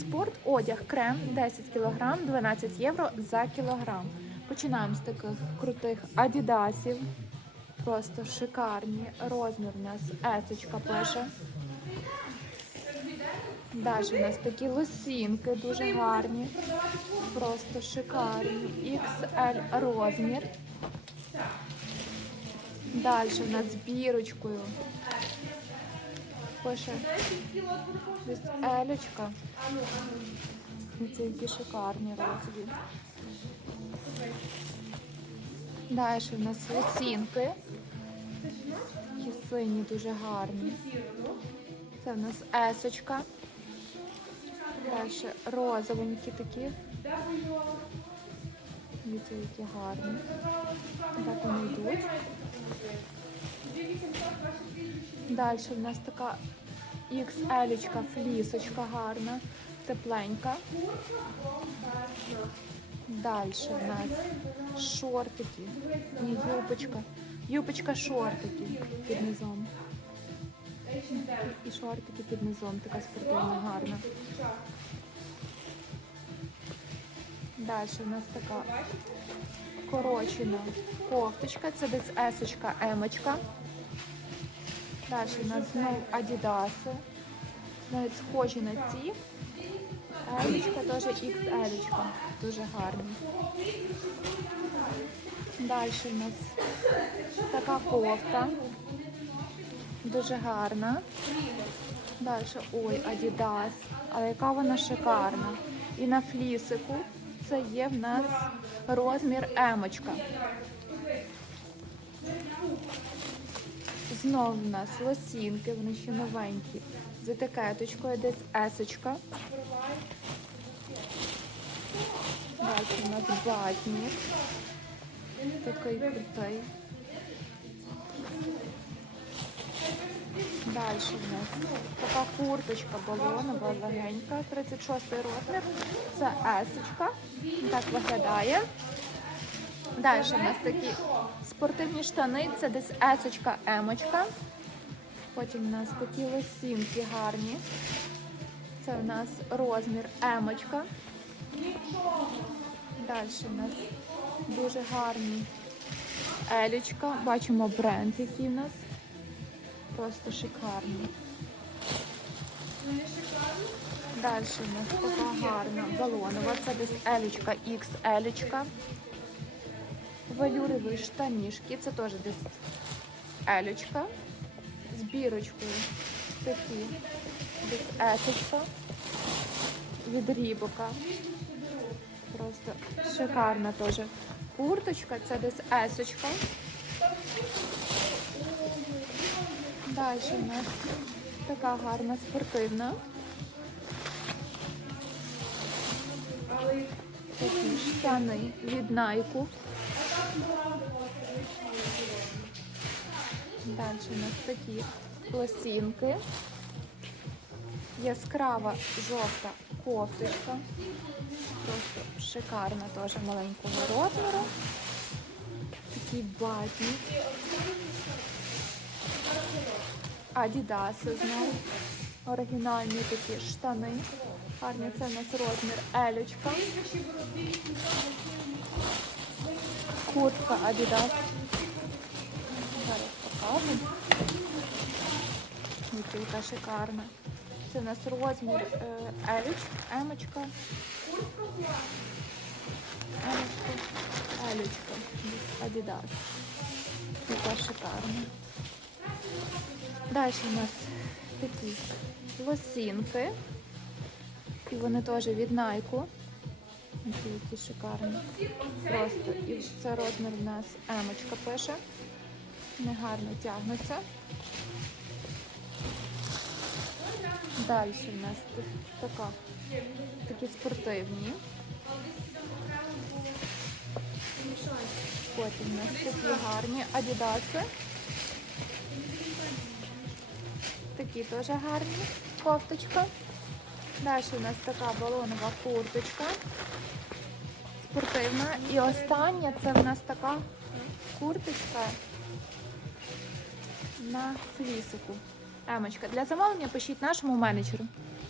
Спорт, одяг, крем 10 кг, 12 євро за кілограм. Починаємо з таких крутих адідасів. Просто шикарні. Розмір у нас есочка пише. Далі у нас такі лосінки дуже гарні. Просто шикарні. XL розмір. Далі у нас з бірочкою. Пише десь елечка. Це які шикарні розові. Далі у нас лосінки. Такі сині дуже гарні. Це у нас есочка. Далі розовенькі такі. Дивіться, які гарні. Так вони йдуть. Далі в нас така XL флісочка гарна, тепленька. Далі в нас шортики, ні, юбочка. Юбочка шортики під низом. І шортики під низом, така спортивна, гарна. Далі у нас така корочена кофточка, це десь есочка, емочка. Далі у нас знову адідаси. Навіть схожі на ці. Елічка теж XL. Дуже гарні. Далі у нас така кофта. Дуже гарна. Далі, ой, Адідас. Але яка вона шикарна. І на флісику це є в нас розмір емочка. Знову в нас лосінки, вони ще новенькі. З етикеточкою десь есочка. Далі у нас батник. Такий крутий. Далі в нас така курточка балонова, легенька, 36 розмір. Це есочка. Так виглядає. Далі у нас такі спортивні штани, це десь есочка, емочка. Потім у нас такі лосінки гарні. Це у нас розмір емочка. Далі у нас дуже гарні елічка. Бачимо бренд, який у нас. Просто шикарний. Далі у нас така гарна балонова. Це десь елічка, XL. Валюрові штанішки. Це теж десь елічка. З бірочкою. Такі. Десь есочка. Від рібока. Просто шикарна теж. Курточка, це десь есочка. Далі у нас така гарна спортивна. Такі штани від Найку. Далі у нас такі лосінки. Яскрава жовта кофточка. Просто шикарна теж маленького розміру. Такий батник. Адідаси знову. Оригінальні такі штани. Гарні, це у нас розмір елючка. Куртка Адідас. Зараз. Яка шикарна. Це у нас розмір е, елюч, емочка. Емочка, елючка. Адідас. Яка шикарна. Далі у нас такі лосінки. І вони теж від Найку. Які шикарні. Просто. І це розмір у нас емочка пише. Негарно тягнеться. Далі у нас така, такі спортивні. Потім у нас такі гарні адідаси. Такі теж гарні. Кофточка. Далі у нас така балонова курточка. Спортивна. І остання це в нас така курточка на флісику. Емочка, для замовлення пишіть нашому менеджеру.